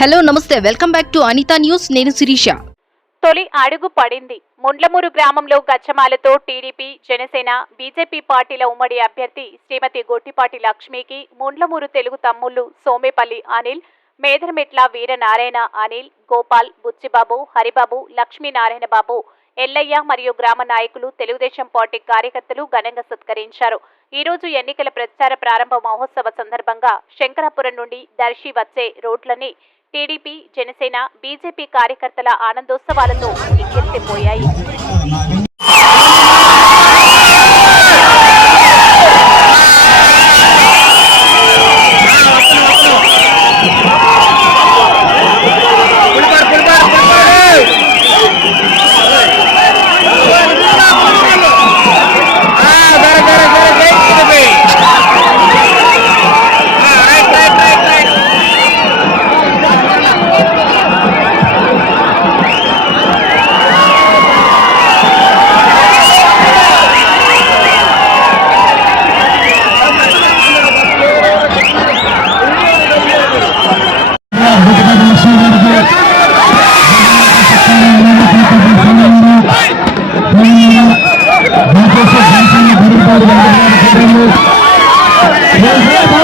Hello నమస్తే. Welcome back to Anitha news. నేను శిరీష. తొలి అడుగు పడింది. ముండ్లమూరు గ్రామంలో గచ్చమాలతో టీడీపీ జనసేన బీజేపీ పార్టీల ఉమ్మడి అభ్యర్థి శ్రీమతి గొట్టిపాటి లక్ష్మికి ముండ్లమూరు తెలుగు తమ్ముళ్ళు సోమేపల్లి అనిల్ మేదరమెట్ల వీరనారాయణ అనిల్ గోపాల్ బుచ్చిబాబు హరిబాబు లక్ష్మీనారాయణ బాబు ఎల్లయ్య మరియు గ్రామ నాయకులు తెలుగుదేశం పార్టీ కార్యకర్తలు ఘనంగా సత్కరించారు. ఈ రోజు ఎన్నికల ప్రచార ప్రారంభ మహోత్సవ సందర్భంగా శంకరాపురం నుండి దర్శి వచ్చే రోడ్లని టీడీపీ జనసేన బీజేపీ కార్యకర్తల ఆనందోత్సవాలతో ఎక్కెత్తిపోయాయి బాబు